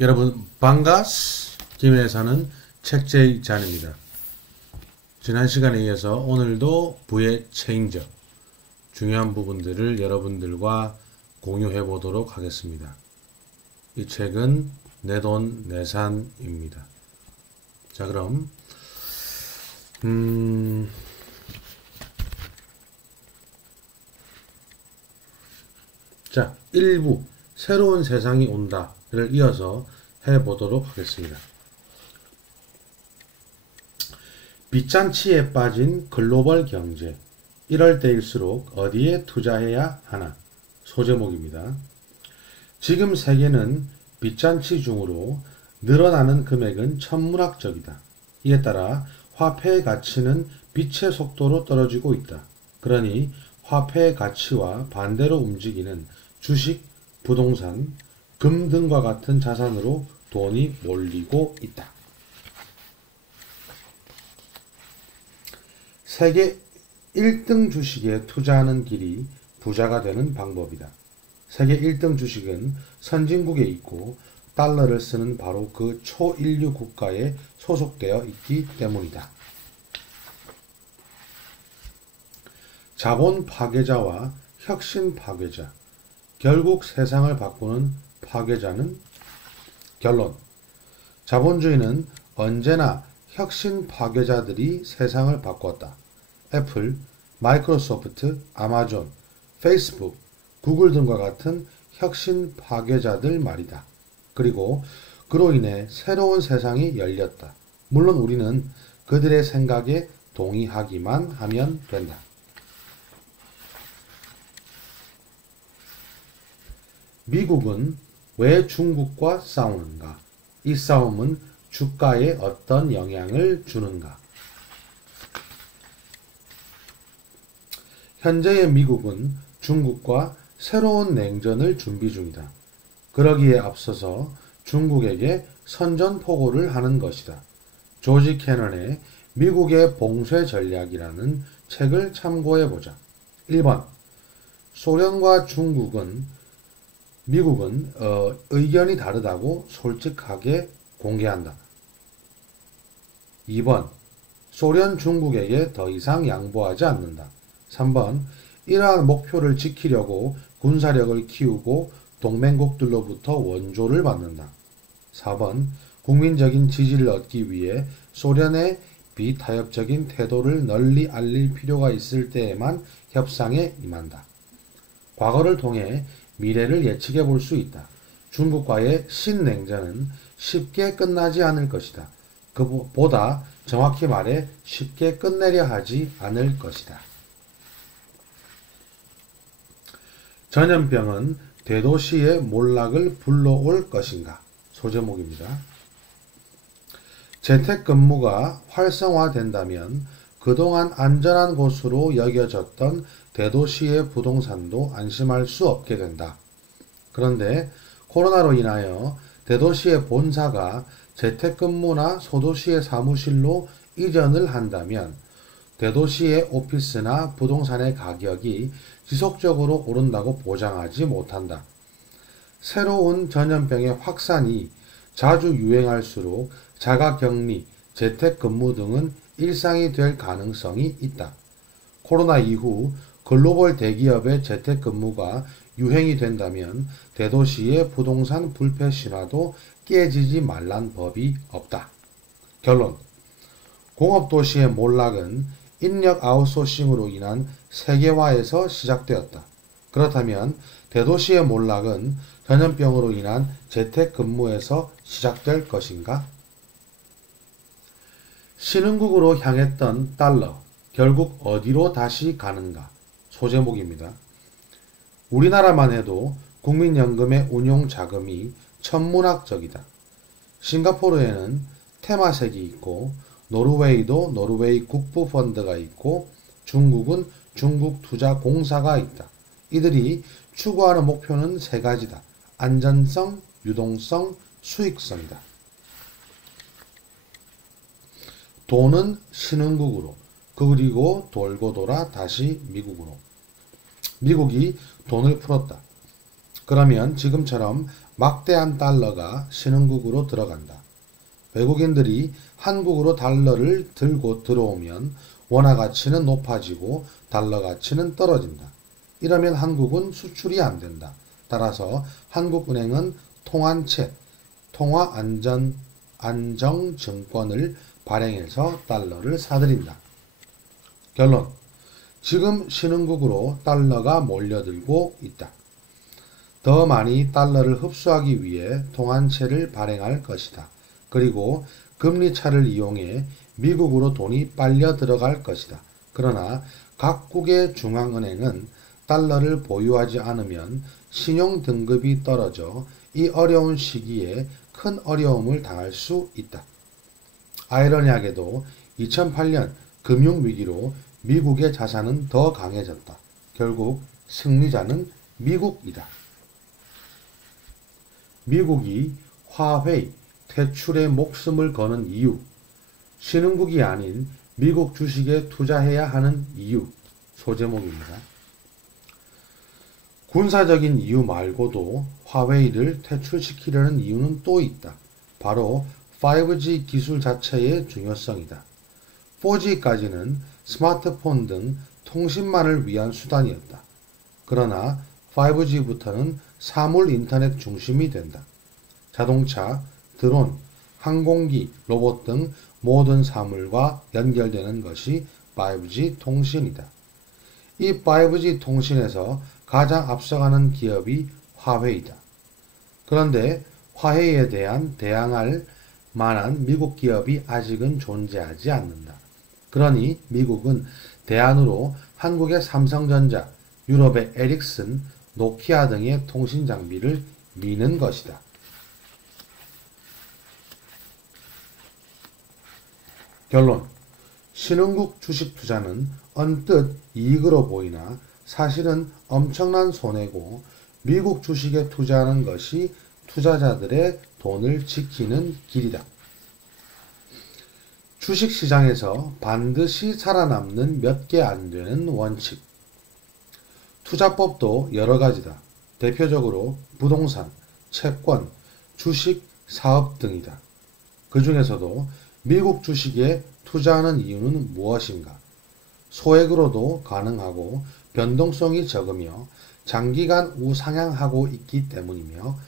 여러분 반가스. 김해에 사는 책제이 잔입니다. 지난 시간에 이어서 오늘도 부의 체인저 중요한 부분들을 여러분들과 공유해 보도록 하겠습니다. 이 책은 내돈내산입니다. 자, 그럼 자, 1부 새로운 세상이 온다를 이어서 해보도록 하겠습니다. 빚잔치에 빠진 글로벌 경제, 이럴 때일수록 어디에 투자해야 하나? 소제목입니다. 지금 세계는 빚잔치 중으로 늘어나는 금액은 천문학적이다. 이에 따라 화폐의 가치는 빛의 속도로 떨어지고 있다. 그러니 화폐의 가치와 반대로 움직이는 주식, 부동산, 금 등과 같은 자산으로 돈이 몰리고 있다. 세계 1등 주식에 투자하는 길이 부자가 되는 방법이다. 세계 1등 주식은 선진국에 있고 달러를 쓰는 바로 그 초인류 국가에 소속되어 있기 때문이다. 자본 파괴자와 혁신 파괴자, 결국 세상을 바꾸는 파괴자는? 결론: 자본주의는 언제나 혁신 파괴자들이 세상을 바꿨다. 애플, 마이크로소프트, 아마존, 페이스북, 구글 등과 같은 혁신 파괴자들 말이다. 그리고 그로 인해 새로운 세상이 열렸다. 물론 우리는 그들의 생각에 동의하기만 하면 된다. 미국은 왜 중국과 싸우는가? 이 싸움은 주가에 어떤 영향을 주는가? 현재의 미국은 중국과 새로운 냉전을 준비 중이다. 그러기에 앞서서 중국에게 선전포고를 하는 것이다. 조지 캐넌의 미국의 봉쇄 전략이라는 책을 참고해보자. 1번. 소련과 미국은 의견이 다르다고 솔직하게 공개한다. 2번. 소련 중국에게 더 이상 양보하지 않는다. 3번. 이러한 목표를 지키려고 군사력을 키우고 동맹국들로부터 원조를 받는다. 4번. 국민적인 지지를 얻기 위해 소련의 비타협적인 태도를 널리 알릴 필요가 있을 때에만 협상에 임한다. 과거를 통해 미래를 예측해 볼 수 있다. 중국과의 신냉전은 쉽게 끝나지 않을 것이다. 그보다 정확히 말해 쉽게 끝내려 하지 않을 것이다. 전염병은 대도시의 몰락을 불러올 것인가? 소제목입니다. 재택근무가 활성화된다면 그동안 안전한 곳으로 여겨졌던 대도시의 부동산도 안심할 수 없게 된다. 그런데 코로나로 인하여 대도시의 본사가 재택근무나 소도시의 사무실로 이전을 한다면 대도시의 오피스나 부동산의 가격이 지속적으로 오른다고 보장하지 못한다. 새로운 전염병의 확산이 자주 유행할수록 자가격리, 재택근무 등은 일상이 될 가능성이 있다. 코로나 이후 글로벌 대기업의 재택근무가 유행이 된다면 대도시의 부동산 불패 신화도 깨지지 말란 법이 없다. 결론: 공업도시의 몰락은 인력 아웃소싱으로 인한 세계화에서 시작되었다. 그렇다면 대도시의 몰락은 전염병으로 인한 재택근무에서 시작될 것인가? 신흥국으로 향했던 달러, 결국 어디로 다시 가는가? 소제목입니다. 우리나라만 해도 국민연금의 운용 자금이 천문학적이다. 싱가포르에는 테마색이 있고 노르웨이도 노르웨이 국부펀드가 있고 중국은 중국투자공사가 있다. 이들이 추구하는 목표는 세 가지다. 안전성, 유동성, 수익성이다. 돈은 신흥국으로, 그리고 돌고 돌아 다시 미국으로. 미국이 돈을 풀었다. 그러면 지금처럼 막대한 달러가 신흥국으로 들어간다. 외국인들이 한국으로 달러를 들고 들어오면 원화 가치는 높아지고 달러 가치는 떨어진다. 이러면 한국은 수출이 안 된다. 따라서 한국은행은 통한채, 통화안정증권을 발행해서 달러를 사들인다. 결론. 지금 신흥국으로 달러가 몰려들고 있다. 더 많이 달러를 흡수하기 위해 통한채를 발행할 것이다. 그리고 금리차를 이용해 미국으로 돈이 빨려 들어갈 것이다. 그러나 각국의 중앙은행은 달러를 보유하지 않으면 신용 등급이 떨어져 이 어려운 시기에 큰 어려움을 당할 수 있다. 아이러니하게도 2008년 금융위기로 미국의 자산은 더 강해졌다. 결국 승리자는 미국이다. 미국이 화웨이 퇴출에 목숨을 거는 이유, 신흥국이 아닌 미국 주식에 투자해야 하는 이유, 소제목입니다. 군사적인 이유 말고도 화웨이를 퇴출시키려는 이유는 또 있다. 바로 5G 기술 자체의 중요성이다. 4G까지는 스마트폰 등 통신만을 위한 수단이었다. 그러나 5G부터는 사물 인터넷 중심이 된다. 자동차, 드론, 항공기, 로봇 등 모든 사물과 연결되는 것이 5G 통신이다. 이 5G 통신에서 가장 앞서가는 기업이 화웨이다. 그런데 화웨이에 대항할 만한 미국 기업이 아직은 존재하지 않는다. 그러니 미국은 대안으로 한국의 삼성전자, 유럽의 에릭슨, 노키아 등의 통신 장비를 미는 것이다. 결론. 신흥국 주식 투자는 언뜻 이익으로 보이나 사실은 엄청난 손해고 미국 주식에 투자하는 것이 투자자들의 돈을 지키는 길이다. 주식시장에서 반드시 살아남는 몇 개 안 되는 원칙. 투자법도 여러 가지다. 대표적으로 부동산, 채권, 주식, 사업 등이다. 그 중에서도 미국 주식에 투자하는 이유는 무엇인가? 소액으로도 가능하고 변동성이 적으며 장기간 우상향하고 있기 때문이며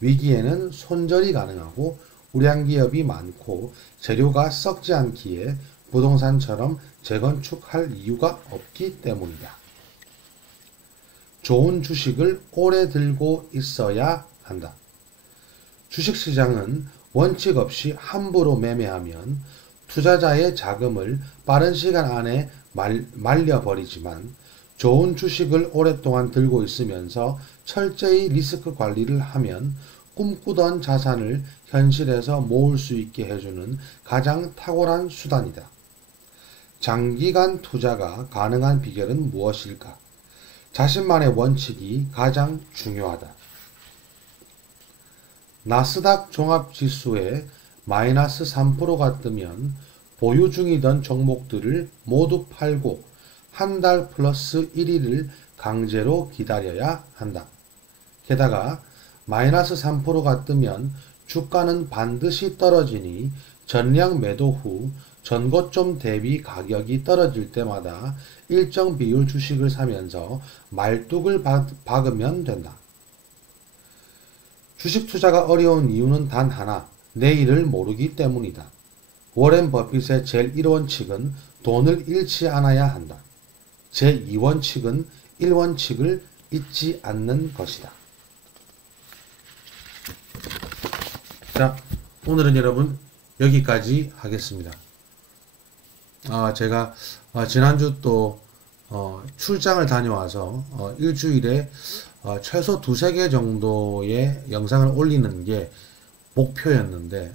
위기에는 손절이 가능하고 우량 기업이 많고 재료가 썩지 않기에 부동산처럼 재건축할 이유가 없기 때문이다. 좋은 주식을 오래 들고 있어야 한다. 주식시장은 원칙 없이 함부로 매매하면 투자자의 자금을 빠른 시간 안에 말려버리지만 좋은 주식을 오랫동안 들고 있으면서 철저히 리스크 관리를 하면 꿈꾸던 자산을 현실에서 모을 수 있게 해주는 가장 탁월한 수단이다. 장기간 투자가 가능한 비결은 무엇일까? 자신만의 원칙이 가장 중요하다. 나스닥 종합지수에 마이너스 3%가 뜨면 보유 중이던 종목들을 모두 팔고 한 달 플러스 1일을 강제로 기다려야 한다. 게다가 마이너스 3%가 뜨면 주가는 반드시 떨어지니 전량 매도 후 전고점 대비 가격이 떨어질 때마다 일정 비율 주식을 사면서 말뚝을 박으면 된다. 주식 투자가 어려운 이유는 단 하나, 내일을 모르기 때문이다. 워렌 버핏의 제1원칙은 돈을 잃지 않아야 한다. 제2원칙은 1원칙을 잊지 않는 것이다. 자, 오늘은 여러분 여기까지 하겠습니다. 제가 지난주 또 출장을 다녀와서 일주일에 최소 2~3개 정도의 영상을 올리는 게 목표였는데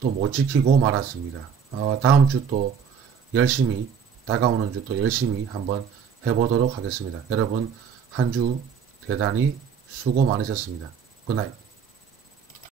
또 못 지키고 말았습니다. 다음 주 또 열심히, 다가오는 주 또 열심히 한번 해보도록 하겠습니다. 여러분 한 주 대단히 수고 많으셨습니다. 굿나잇.